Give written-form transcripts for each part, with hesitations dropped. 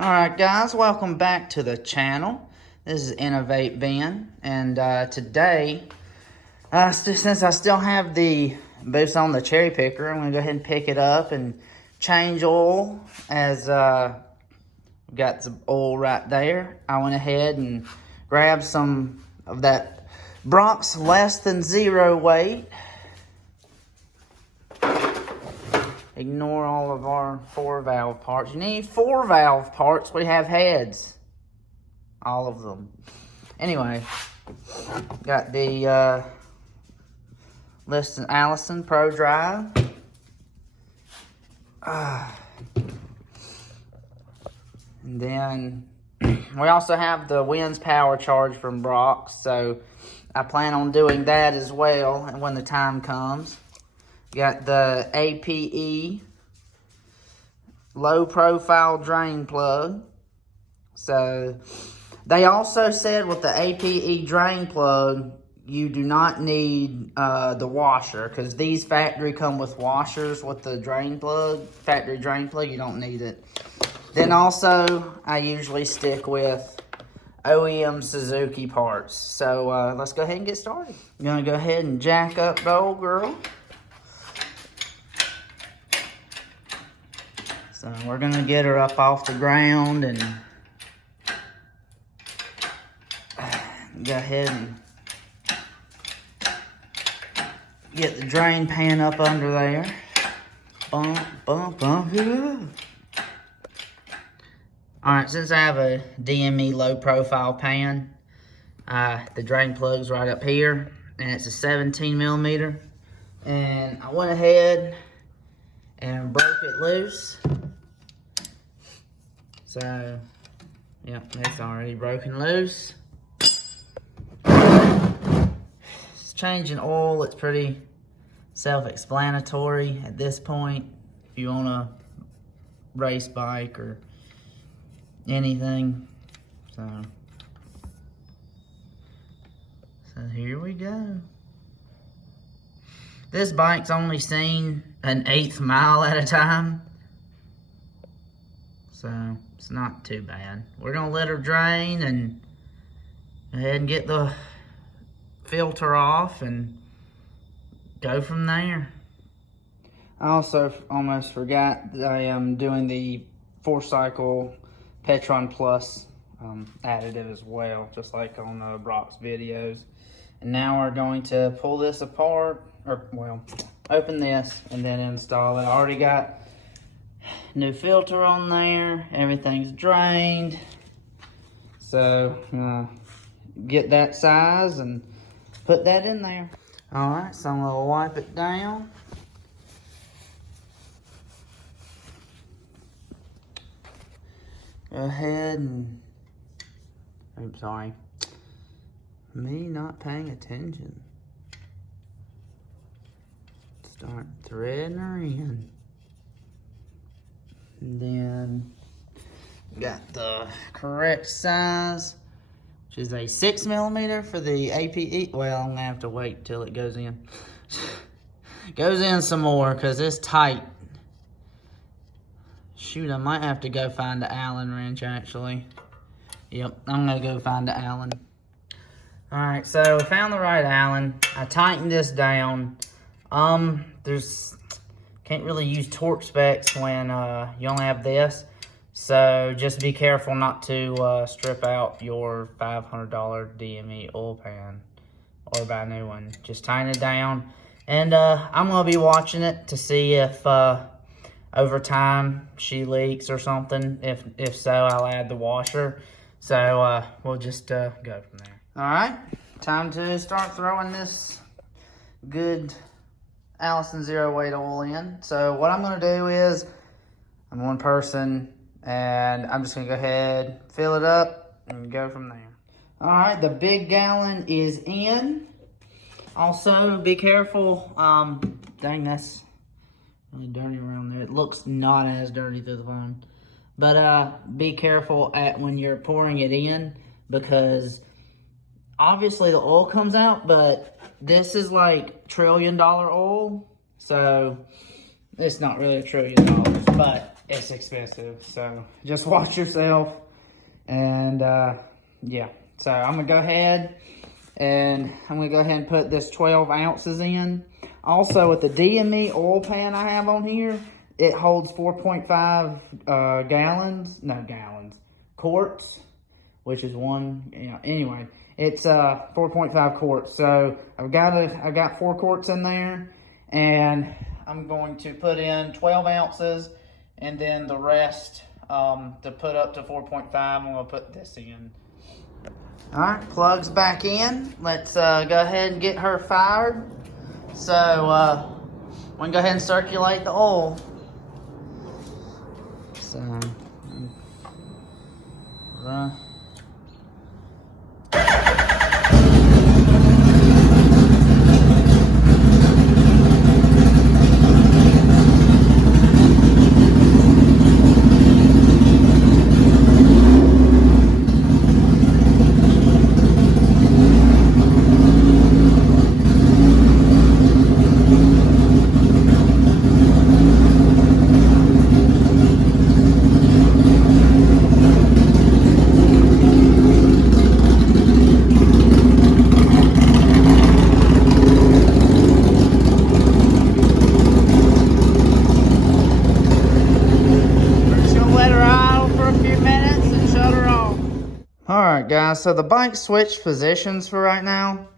Alright guys, welcome back to the channel. This is Innovate Ben, and today, since I still have the Busa on the cherry picker, I'm going to go ahead and pick it up and change oil. As we've got some oil right there, I went ahead and grabbed some of that Bronx less than zero weight. Ignore all of our 4-valve parts. You need 4-valve parts. We have heads. All of them. Anyway, got the Alisyn Pro Drive. And then we also have the Winds Power Charge from Bronx. So I plan on doing that as well when the time comes. Got the APE Low Profile Drain Plug. So they also said with the APE Drain Plug, you do not need the washer, because these factory come with washers with the drain plug, factory drain plug. You don't need it. Then also, I usually stick with OEM Suzuki parts. So let's go ahead and get started. I'm gonna go ahead and jack up the old girl. So we're going to get her up off the ground and go ahead and get the drain pan up under there. Bump, bump, bump. Alright, since I have a DME low profile pan, the drain plug's right up here, and it's a 17 millimeter. And I went ahead and broke it loose. So, yep, it's already broken loose. It's changing oil. It's pretty self-explanatory at this point. If you want a race bike or anything. So here we go. This bike's only seen an 1/8 mile at a time. So it's not too bad. We're gonna let her drain and go ahead and get the filter off and go from there. I also almost forgot that I am doing the 4-cycle Petron Plus additive as well, just like on Brock's videos. And now we're going to pull this apart, or well, open this and then install it. I already got new filter on there. Everything's drained. So get that size and put that in there. Alright, so I'm going to wipe it down. Go ahead and, oops, sorry. Me not paying attention. Start threading her in. And then got the correct size, which is a 6 millimeter for the APE. Well, I'm gonna have to wait till it goes in. Goes in some more because it's tight. Shoot, I might have to go find the Allen wrench actually. Yep, I'm gonna go find the Allen. Alright, so I found the right Allen. I tightened this down. Can't really use torque specs when you only have this. So just be careful not to strip out your $500 DME oil pan or buy a new one. Just tighten it down. And I'm going to be watching it to see if over time she leaks or something. If so, I'll add the washer. So we'll just go from there. Alright, time to start throwing this good Alisyn zero weight oil in. So what I'm going to do is, I'm one person, and I'm just going to go ahead, fill it up, and go from there. Alright, the big gallon is in. Also, be careful. Dang, that's really dirty around there. It looks not as dirty through the phone. But be careful when you're pouring it in, because obviously the oil comes out, but this is like $1 trillion oil, so it's not really $1 trillion, but it's expensive. So just watch yourself. And yeah, so I'm gonna go ahead and put this 12 ounces in. Also, with the DME oil pan I have on here, it holds 4.5 quarts, which is one, anyway, it's 4.5 quarts. So I got 4 quarts in there, and I'm going to put in 12 ounces, and then the rest to put up to 4.5, I'm gonna put this in. All right, plug's back in. Let's go ahead and get her fired. So we can go ahead and circulate the oil. So, right. Alright guys, so the bike switched positions for right now.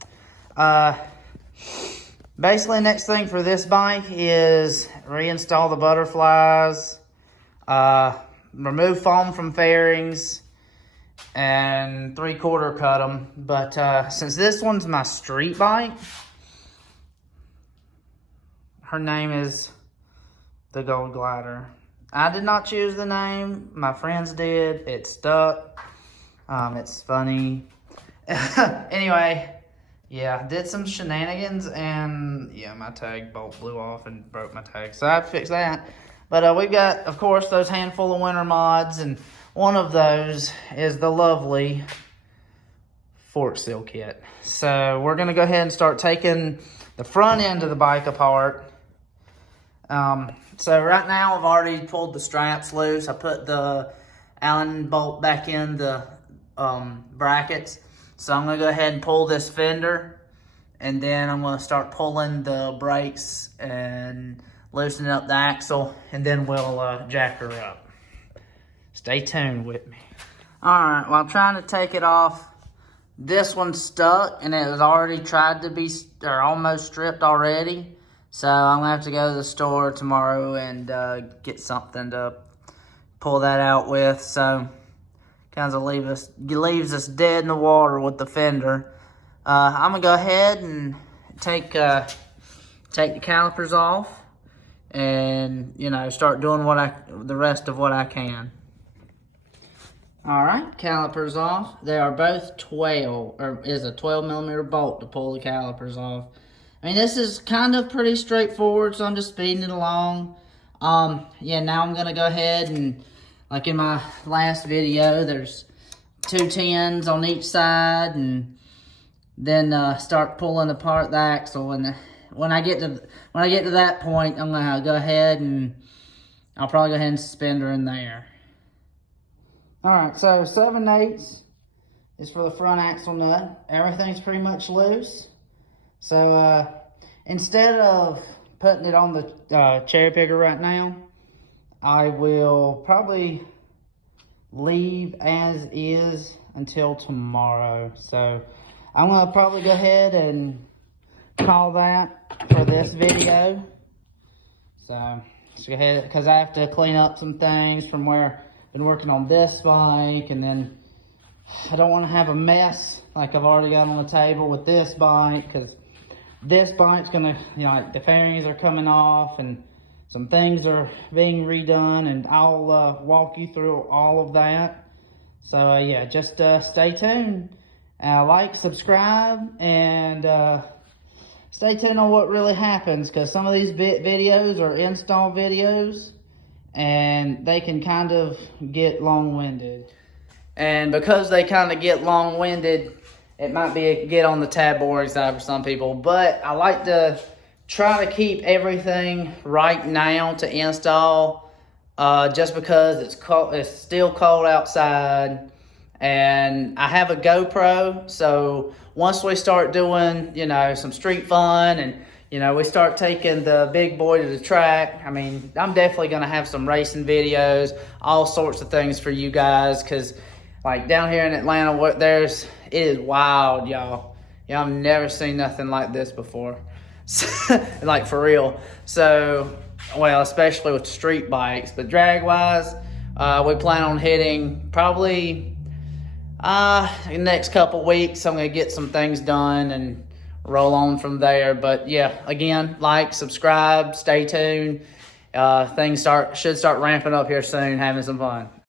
Basically next thing for this bike is reinstall the butterflies, remove foam from fairings, and 3/4 cut them. But since this one's my street bike, her name is the Gold Glider. I did not choose the name, my friends did, it stuck. It's funny. Anyway, yeah, did some shenanigans, and yeah, my tag bolt blew off and broke my tag, so I have to fix that. But we've got, of course, those handful of winter mods, and one of those is the lovely fork seal kit. So we're gonna go ahead and start taking the front end of the bike apart. So right now I've already pulled the straps loose. I put the Allen bolt back in the brackets. So I'm gonna go ahead and pull this fender, and then I'm gonna start pulling the brakes and loosening up the axle, and then we'll jack her up. Stay tuned with me. Alright, while trying to take it off, this one's stuck, and it was already tried to be, or almost stripped already. So I'm gonna have to go to the store tomorrow and get something to pull that out with. So kind of leaves us dead in the water with the fender. I'm gonna go ahead and take the calipers off, and start doing the rest of what I can. All right, calipers off. They are both 12, or is a 12mm bolt to pull the calipers off. I mean, this is kind of pretty straightforward, so I'm just speeding it along. Yeah, now I'm gonna go ahead and, like in my last video, there's 2 10s on each side, and then start pulling apart the axle. And when I get to that point, I'm gonna go ahead and I'll probably go ahead and suspend her in there. All right, so 7/8 is for the front axle nut. Everything's pretty much loose. So instead of putting it on the cherry picker right now, I will probably leave as is until tomorrow. So I'm gonna probably go ahead and call that for this video. So let's go ahead, because I have to clean up some things from where I've been working on this bike, and then I don't want to have a mess like I've already got on the table with this bike, because this bike's gonna, like the fairings are coming off and some things are being redone, and I'll walk you through all of that. So yeah, just stay tuned. Like, subscribe, and stay tuned on what really happens, because some of these videos are install videos, and they can kind of get long-winded. And because they kind of get long-winded, it might be get on the tab boring side for some people, but I like to try to keep everything right now to install just because it's cold, it's still cold outside, and I have a GoPro. So once we start doing, you know, some street fun, and you know, we start taking the big boy to the track, I mean, I'm definitely gonna have some racing videos, all sorts of things for you guys, because like down here in Atlanta, it is wild, y'all. Y'all have never seen nothing like this before. Like for real. So, well, especially with street bikes, but drag wise, we plan on hitting probably in the next couple weeks. I'm gonna get some things done and roll on from there. But yeah, again, like, subscribe, stay tuned. Things should start ramping up here soon, having some fun.